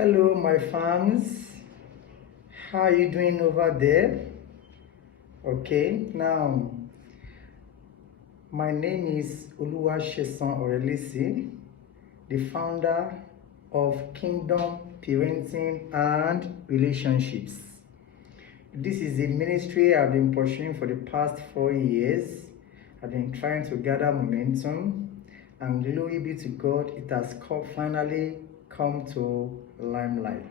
Hello, my fans. How are you doing over there? Okay, now my name is Oluwasesan Orelesi, the founder of Kingdom Parenting and Relationships. This is a ministry I've been pursuing for the past 4 years. I've been trying to gather momentum, and glory be to God, it has finally come to limelight.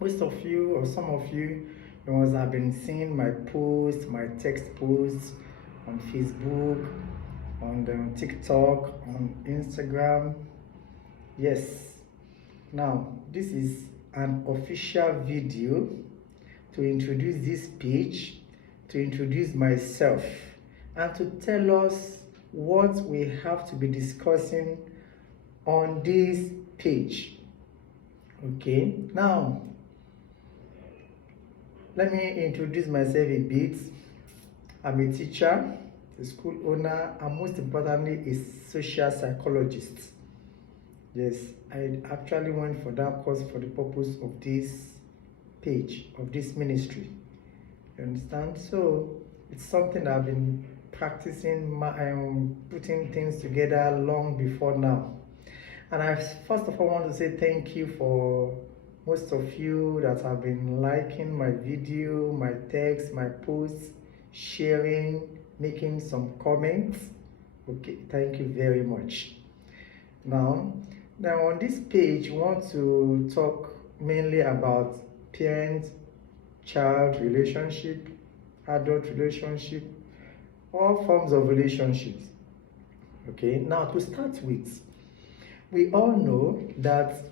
Most of you, or some of you must have been seeing my posts, my text posts on Facebook, on TikTok, on Instagram. Yes. Now, this is an official video to introduce this page, to introduce myself, and to tell us what we have to be discussing on this page. Okay, now let me introduce myself a bit. I'm a teacher, a school owner, and most importantly, a social psychologist. Yes, I actually went for that course for the purpose of this page, of this ministry. You understand? So it's something I've been practicing, putting things together long before now. And I first of all want to say thank you for most of you that have been liking my video, my text, my posts, sharing, making some comments. Okay, thank you very much. Now on this page, we want to talk mainly about parent-child relationship, adult relationship, all forms of relationships. Okay, now to start with, we all know that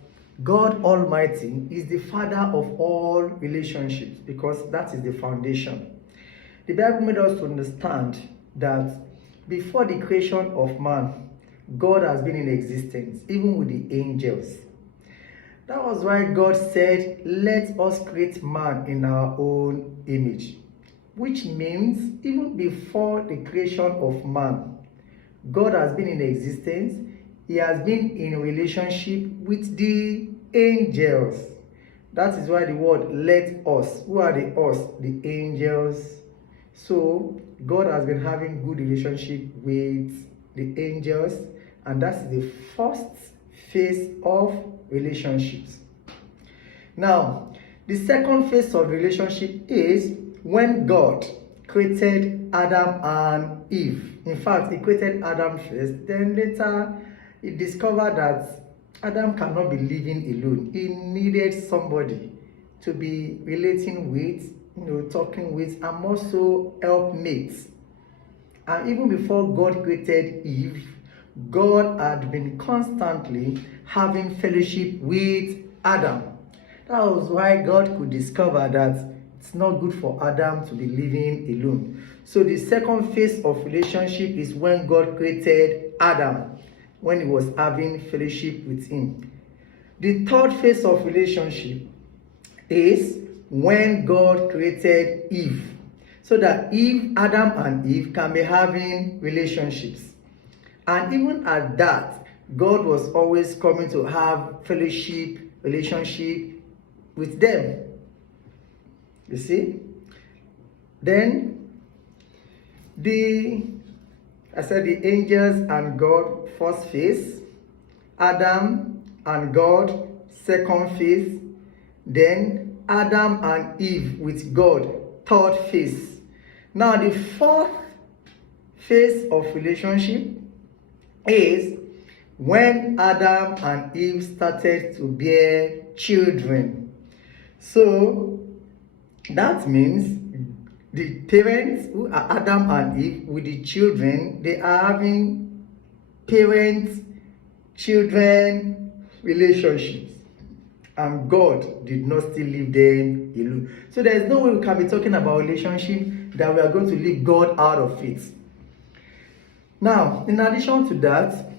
God Almighty is the father of all relationships because that is the foundation. The Bible made us to understand that before the creation of man, God has been in existence, even with the angels. That was why God said, "Let us create man in our own image," which means even before the creation of man, God has been in existence. He has been in relationship with the angels. That is why the word "let us." Who are the us? The angels. So God has been having good relationship with the angels, and that's the first phase of relationships. Now, the second phase of relationship is when God created Adam and Eve. In fact, he created Adam first, then later he discovered that Adam cannot be living alone. He needed somebody to be relating with, talking with, and also helpmates. And even before God created Eve, God had been constantly having fellowship with Adam. That was why God could discover that it's not good for Adam to be living alone. So the second phase of relationship is when God created Adam, when he was having fellowship with him. The third phase of relationship is when God created Eve, so that Adam and Eve can be having relationships. And even at that, God was always coming to have fellowship, relationship with them. You see? Then the angels and God, first phase. Adam and God, second phase. Then Adam and Eve with God, third phase. Now the fourth phase of relationship is when Adam and Eve started to bear children. So that means the parents, who are Adam and Eve, with the children, they are having parent-children relationships. And God did not still leave them alone. So there is no way we can be talking about relationship that we are going to leave God out of it. Now, in addition to that,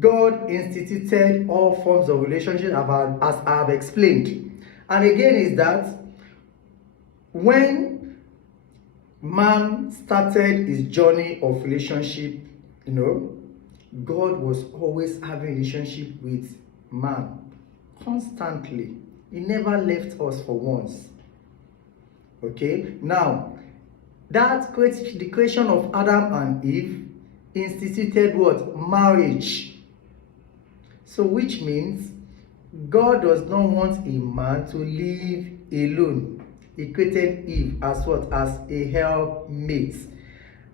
God instituted all forms of relationship as I have explained. And again is that when man started his journey of relationship, God was always having relationship with man constantly. He never left us for once. Okay, now the creation of Adam and Eve instituted what? Marriage. So which means God does not want a man to live alone. He created Eve as what? As a helpmate.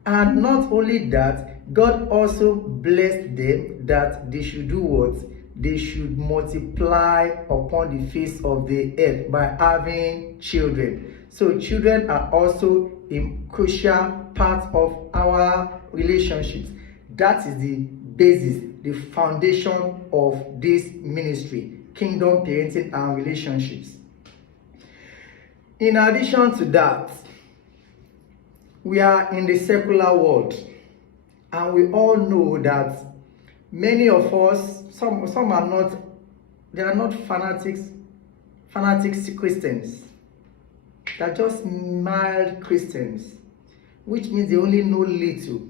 And not only that, God also blessed them that they should do what? They should multiply upon the face of the earth by having children. So children are also a crucial part of our relationships. That is the basis, the foundation of this ministry, kingdom parenting and relationships. In addition to that, we are in the secular world, and we all know that many of us, some are not, they are not fanatics Christians. They are just mild Christians, which means they only know little.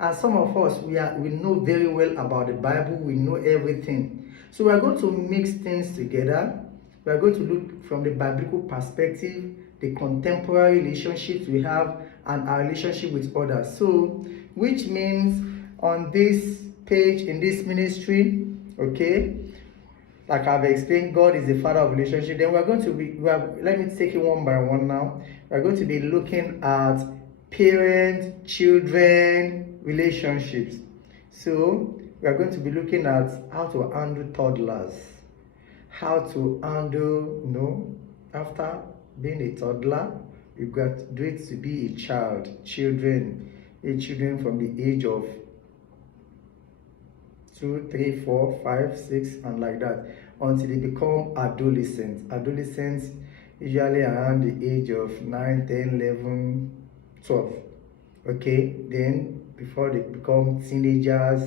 And some of us, we know very well about the Bible, we know everything. So we are going to mix things together. We are going to look from the biblical perspective, the contemporary relationships we have, and our relationship with others. So, which means on this page, in this ministry, okay, like I've explained, God is the father of relationship. Then we're going to be, let me take it one by one now. We're going to be looking at parent-children relationships. So, we're going to be looking at how to handle toddlers. How to handle, after being a toddler, you graduate to be a child, children from the age of 2, 3, 4, 5, 6, and like that, until they become adolescents. Adolescents usually around the age of 9, 10, 11, 12. Okay, then before they become teenagers,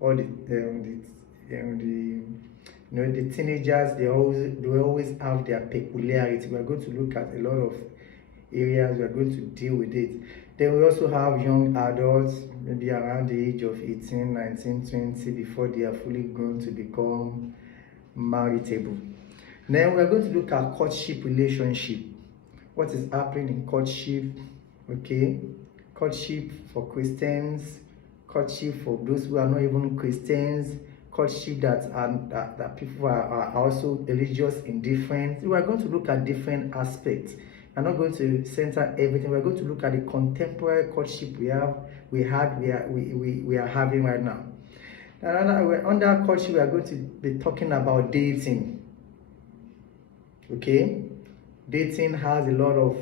or the teenagers, they always have their peculiarity. We are going to look at a lot of areas. We are going to deal with it. Then we also have young adults, maybe around the age of 18, 19, 20, before they are fully grown to become maritable. Then we are going to look at courtship relationship. What is happening in courtship? Okay, courtship for Christians, courtship for those who are not even Christians, courtship that people are also religious indifferent. We are going to look at different aspects. I'm not going to center everything. We're going to look at the contemporary courtship we are having right now. Under courtship, we are going to be talking about dating. Okay, dating has a lot of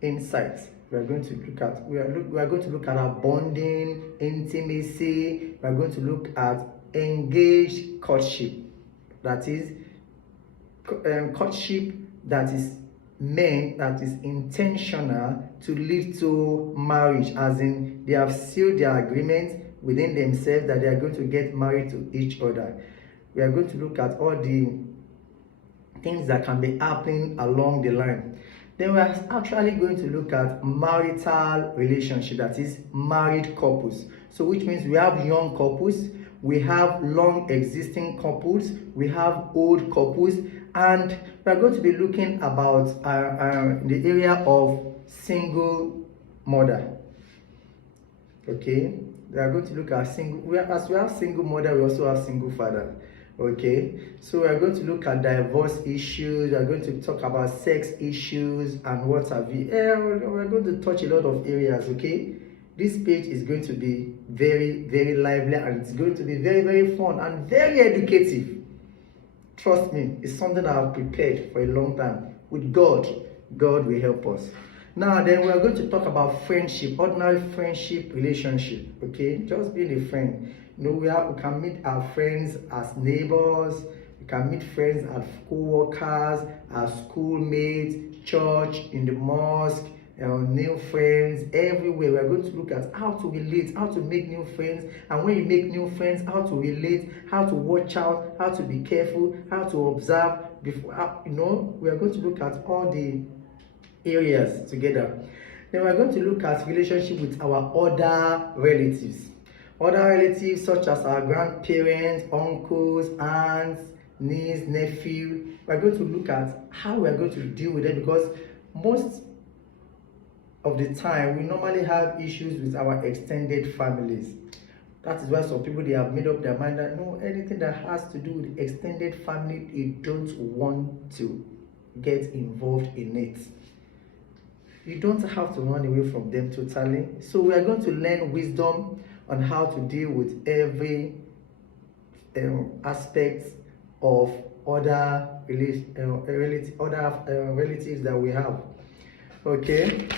insights. We are going to look at our bonding, intimacy. We are going to look at engaged courtship. That is courtship that is intentional to lead to marriage, as in they have sealed their agreement within themselves that they are going to get married to each other. We are going to look at all the things that can be happening along the line. Then we are actually going to look at marital relationship, that is married couples. So which means we have young couples, we have long existing couples, we have old couples, and we are going to be looking about the area of single mother. Okay, we are going to look at as we have single mother, we also have single father. Okay, so we are going to look at divorce issues. We are going to talk about sex issues and what have you. We're going to touch a lot of areas. Okay, this page is going to be very, very lively, and it's going to be very, very fun and very educative. Trust me, it's something I have prepared for a long time. With God will help us. Now then, we are going to talk about friendship, ordinary friendship relationship. Okay, just being a friend. We can meet our friends as neighbors. We can meet friends as co-workers, as schoolmates, church, in the mosque, new friends, everywhere. We are going to look at how to relate, how to make new friends, and when you make new friends, how to relate, how to watch out, how to be careful, how to observe. We are going to look at all the areas together. Then we are going to look at relationship with our other relatives. Other relatives such as our grandparents, uncles, aunts, niece, nephew. We're going to look at how we're going to deal with them, because most of the time we normally have issues with our extended families. That is why some people, they have made up their mind that no, anything that has to do with the extended family, they don't want to get involved in it. You don't have to run away from them totally. So we are going to learn wisdom on how to deal with every aspect of other relatives that we have. Okay,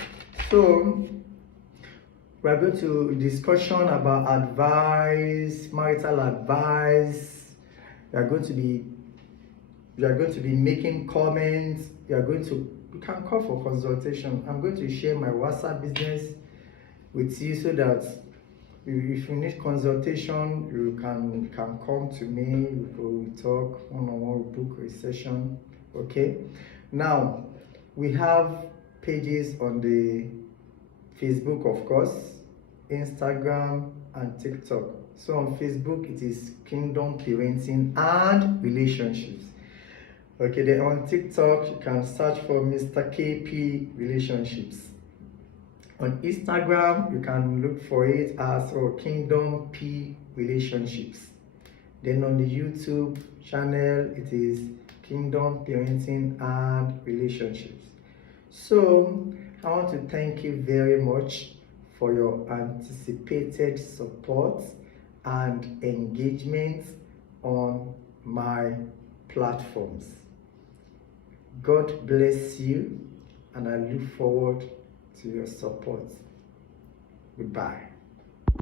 so we are going to discussion about advice, marital advice. We are going to be making comments. You can call for consultation. I'm going to share my WhatsApp business with you, so that if you need consultation, you can come to me. We talk one-on-one, we book a session. Okay, now we have pages on the Facebook, of course, Instagram and TikTok. So on Facebook, it is Kingdom Parenting and Relationships. Okay, then on TikTok, you can search for Mr. KP Relationships. On Instagram, you can look for it as Kingdom P Relationships. Then on the YouTube channel, it is Kingdom Parenting and Relationships. So I want to thank you very much for your anticipated support and engagement on my platforms. God bless you, and I look forward to your support. Goodbye.